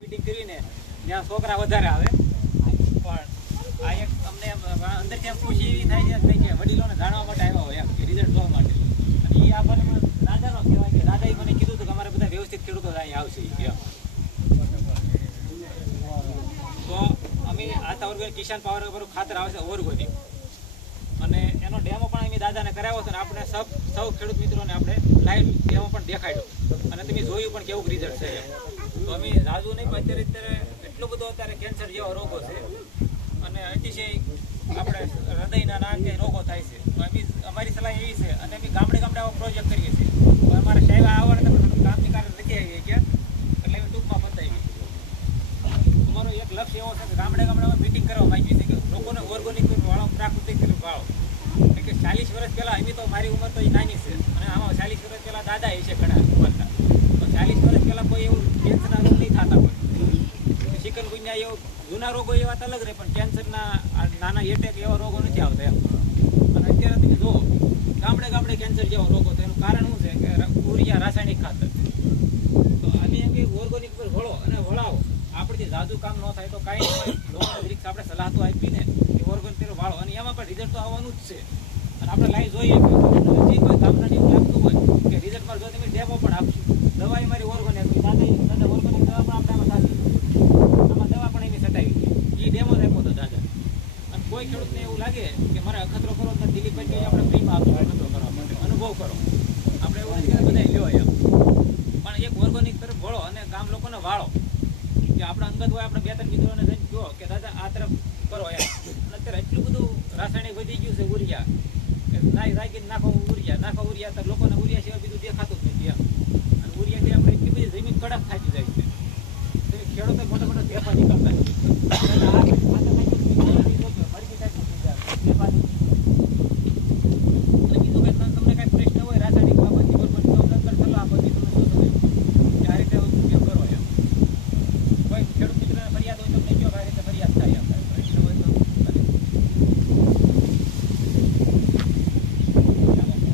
Meeting કરીને ત્યાં છોકરા વધારે આવે પણ આ એક અમને અંદરથી એમ ખુશી એવી થાય છે કે વડીલોને જાણવા માટે આવ્યા હોય એમ કે રિઝલ્ટ જોવા માટે. અને એ આપણને દાદાનો કહેવાય કે દાદાએ મને કીધું હતું કે અમારે બધા વ્યવસ્થિત ખેડૂતો અહીં આવશે એમ. તો અમે આસ્થા ઓર્ગેનિક કિસાન પાવર પર ખાતર આવશે ઓર્ગેનિક અને એનો ડેમો પણ અમે દાદાને કરાવ્યો હતો અને આપણે સૌ ખેડૂત મિત્રોને આપણે લાઈવ ડેમો પણ દેખાડ્યો અને તમે જોયું પણ કેવું રિઝલ્ટ છે એમ. તો અમે રાજુ નહીં પણ અત્યારે એટલું બધું અત્યારે કેન્સર જેવા રોગો છે અને અતિશય આપણે હૃદયના નાના રોગો થાય છે. તો અમારી સલાહ એવી છે અને અમે ગામડે આવો પ્રોજેક્ટ કરીએ છીએ. તો અમારે સાહેબ આવડે કામની કારણ નથી આવી ગયા એટલે અમે ટૂંકમાં બતાવી. અમારો એક લક્ષ્ય એવો છે કે ગામડે મીટિંગ કરવા માંગીએ છીએ કે લોકોને ઓર્ગેનિક વાળો પ્રાકૃતિક વાળો. કે 40 વર્ષ પહેલાં એમ તો મારી ઉંમર તો એ નાની છે અને આમાં 40 વર્ષ પહેલાં દાદા એ છે ઘણા ઉંમરના. તો 40 વર્ષ પહેલાં કોઈ એવું કેન્સરના રોગ નહીં થતા હોય. ચિકનગુનિયા એવું જૂના રોગો એ વાત અલગ રહે પણ કેન્સરના નાના એટેક એવા રોગો નથી આવતા એમ. અને અત્યારે તમે જુઓ ગામડે કેન્સર જેવા રોગો તો એનું કારણ શું છે કે યુરિયા રાસાયણિક ખાતર. તો અમે એમ કે ઓર્ગેનિક પર વળો અને વળાવો. આપણથી જાજુ કામ ન થાય તો કાંઈ નહીં આપણે સલાહ તો આપીને કે ઓર્ગેનિક પર વાળો અને એમાં પણ રિઝલ્ટ તો આવવાનું જ છે. અને આપણે લાઈવ જોઈએ કે હજી કોઈ ગામના જેવું લાગતું હોય કે રિઝલ્ટમાં જો તમે ડેમો પણ આપશો દવા મારી ઓર્ગેનિક દાદા ઓર્ગેનિક દવા પણ આપણે આમાં થતી આમાં દવા પણ એની છટાવી એ ડેમો જ આપ્યો હતો દાદા. અને કોઈ ખેડૂતને એવું લાગે કે મારે અખતરો કરો તો દિલીપભાઈ કે આપણે ફ્રીમાં આપશું અખતરો કરવા માટે અનુભવ કરો આપણે એવું નથી બધા લ્યો એમ. પણ એક ઓર્ગેનિક તરફ વળો અને ગામ લોકોને વાળો કે આપણા અંગત હોય આપણે 2-3 મિત્રોને જઈને કહો કે દાદા આ તરફ કરો એમ. અને અત્યારે એટલું બધું રાસાયણિક વધી ગયું છે ઉરિયા કે નાખો ઉરિયા તો લોકોને ઉરિયા સિવાય બીજું દેખાતું જ નથી એમ. અને ઉરિયાથી આપણે એટલી બધી જમીન કડક થાકી જાય છે. ખેડૂતો મોટા ઢેફા નીકળે